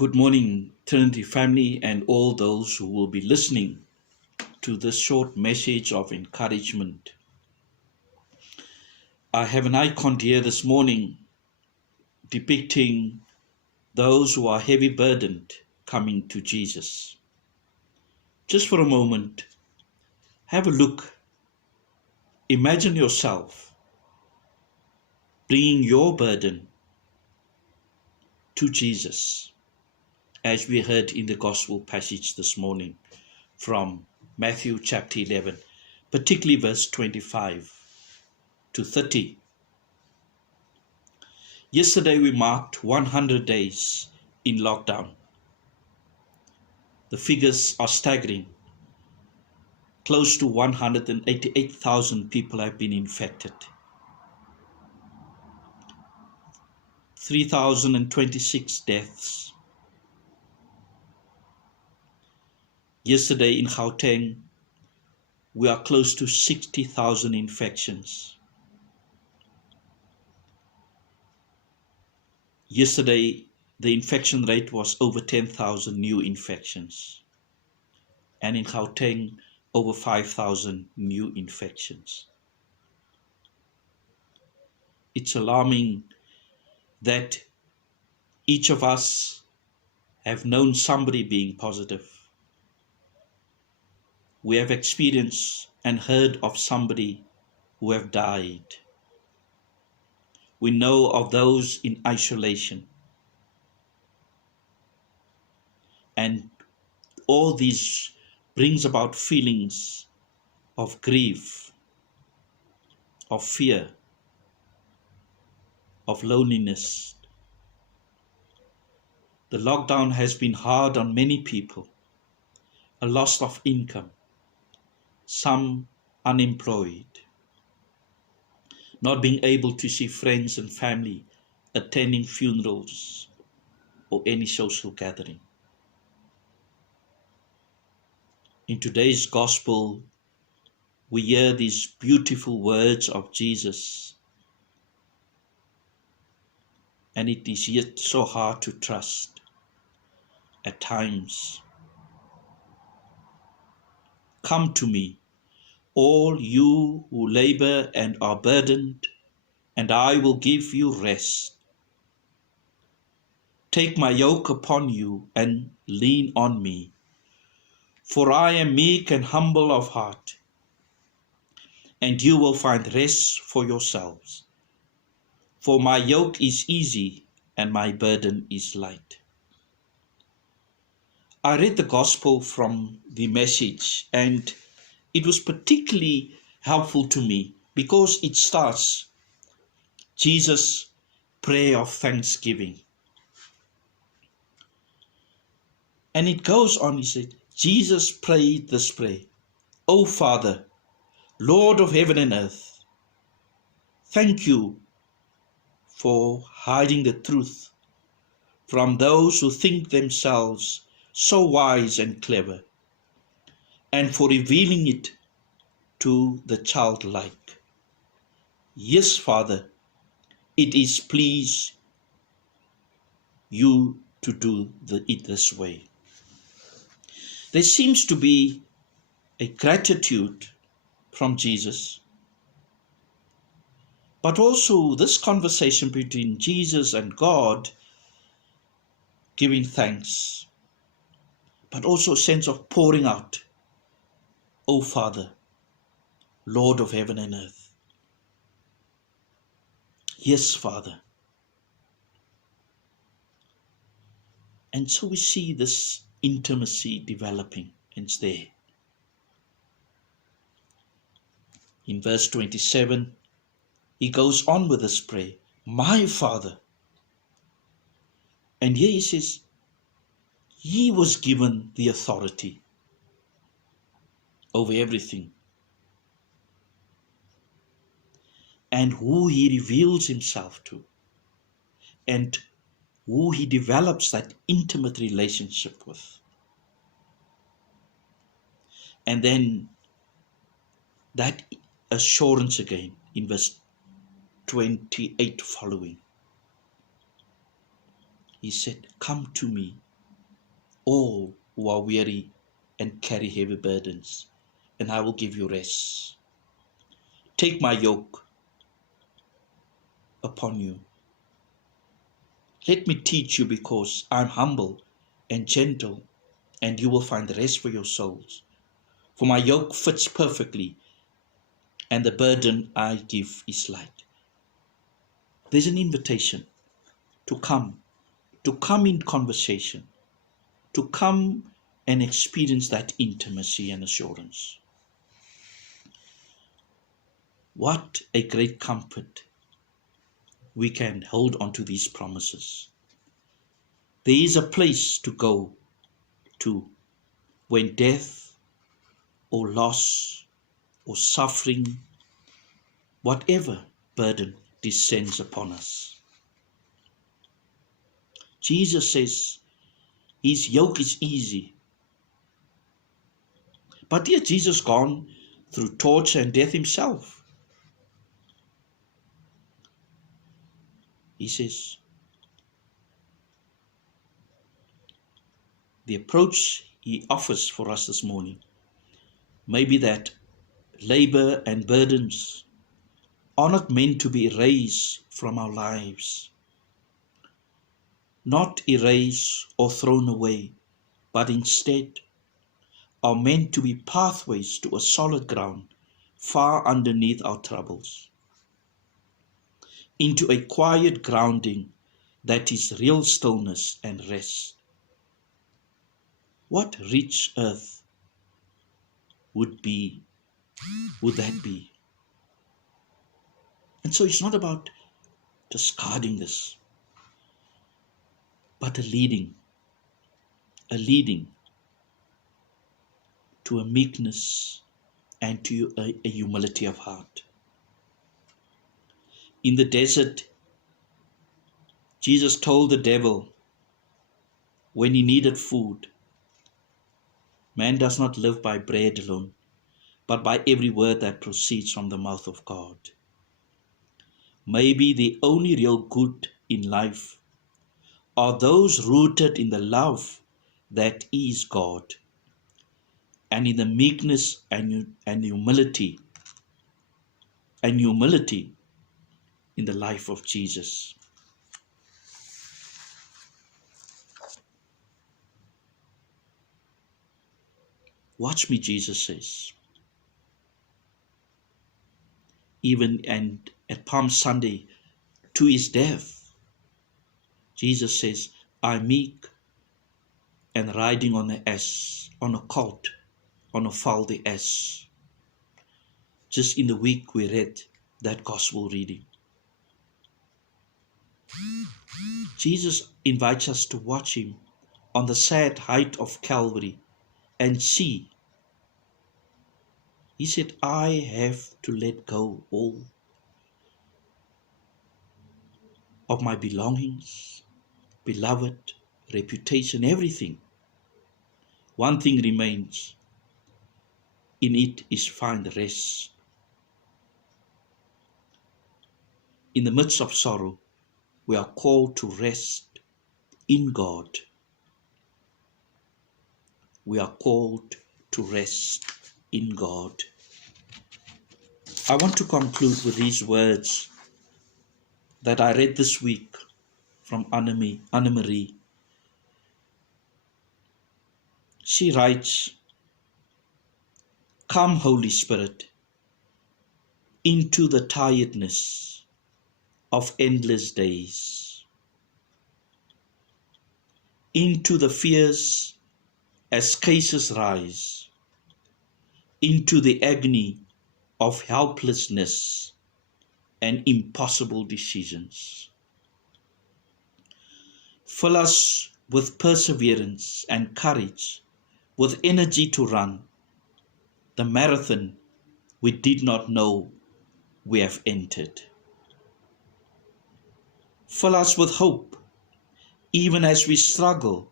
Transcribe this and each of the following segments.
Good morning, Trinity family, and all those who will be listening to this short message of encouragement. I have an icon here this morning depicting those who are heavy burdened coming to Jesus. Just for a moment, have a look. Imagine yourself bringing your burden to Jesus, as we heard in the gospel passage this morning from Matthew chapter 11, particularly verse 25 to 30. Yesterday we marked 100 days in lockdown. The figures are staggering. Close to 188,000 people have been infected. 3,026 deaths. Yesterday in Gauteng, we are close to 60,000 infections. Yesterday, the infection rate was over 10,000 new infections. And in Gauteng, over 5,000 new infections. It's alarming that each of us have known somebody being positive. We have experienced and heard of somebody who have died. We know of those in isolation. And all these brings about feelings of grief, of fear, of loneliness. The lockdown has been hard on many people. A loss of income, some unemployed, not being able to see friends and family, attending funerals or any social gathering. In today's gospel, we hear these beautiful words of Jesus, and it is yet so hard to trust at times. Come to me, all you who labor and are burdened, and I will give you rest. Take my yoke upon you and lean on me, for I am meek and humble of heart, and you will find rest for yourselves. For my yoke is easy and my burden is light. I read the gospel from the Message, and it was particularly helpful to me because it starts Jesus' prayer of thanksgiving. And it goes on, he said, Jesus prayed this prayer: O Father, Lord of heaven and earth, thank you for hiding the truth from those who think themselves so wise and clever, and for revealing it to the childlike. Yes, Father, it is please you to do it this way. There seems to be a gratitude from Jesus, but also this conversation between Jesus and God, giving thanks, but also a sense of pouring out. O Father, Lord of heaven and earth. Yes, Father. And so we see this intimacy developing, and it's there. In verse 27, he goes on with this prayer, my Father. And here he says, he was given the authority over everything. And who he reveals himself to, and who he develops that intimate relationship with. And then that assurance again in verse 28 following. He said, come to me, all who are weary and carry heavy burdens, and I will give you rest. Take my yoke upon you. Let me teach you, because I am humble and gentle, and you will find rest for your souls. For my yoke fits perfectly, and the burden I give is light. There's an invitation to come in conversation, to come and experience that intimacy and assurance. What a great comfort we can hold on to these promises. There is a place to go to when death or loss or suffering, whatever burden descends upon us. Jesus says his yoke is easy. But here Jesus gone through torture and death himself. He says, the approach he offers for us this morning may be that labor and burdens are not meant to be erased from our lives, not erased or thrown away, but instead are meant to be pathways to a solid ground far underneath our troubles, into a quiet grounding that is real stillness and rest. What rich earth would that be? And so it's not about discarding this, but a leading to a meekness and to a humility of heart. In the desert, Jesus told the devil when he needed food, man does not live by bread alone, but by every word that proceeds from the mouth of God. Maybe the only real good in life are those rooted in the love that is God, and in the meekness and humility in the life of Jesus. Watch me, Jesus says. Even and at Palm Sunday, to his death, Jesus says, I'm meek and riding on an ass, on a colt, on a foaled ass. Just in the week we read that gospel reading. Jesus invites us to watch him on the sad height of Calvary and see. He said, I have to let go all of my belongings, beloved, reputation, everything. One thing remains. In it is find rest. In the midst of sorrow, we are called to rest in God. We are called to rest in God. I want to conclude with these words that I read this week from Anna Marie. She writes, come, Holy Spirit, into the tiredness of endless days, into the fears as cases rise, into the agony of helplessness and impossible decisions. Fill us with perseverance and courage, with energy to run the marathon we did not know we have entered. Fill us with hope, even as we struggle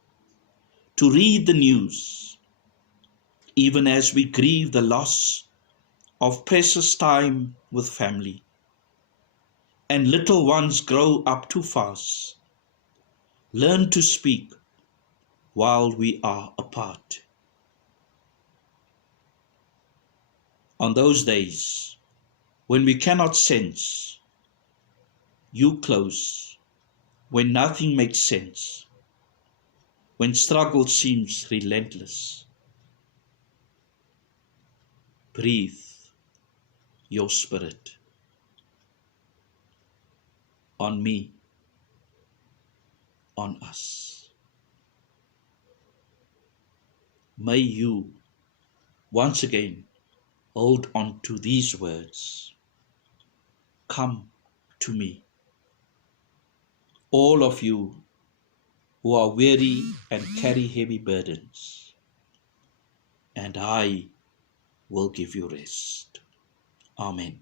to read the news, even as we grieve the loss of precious time with family, and little ones grow up too fast. Learn to speak while we are apart. On those days when we cannot sense you close, when nothing makes sense, when struggle seems relentless, breathe your Spirit on me, on us. May you once again hold on to these words. Come to me, all of you who are weary and carry heavy burdens, and I will give you rest. Amen.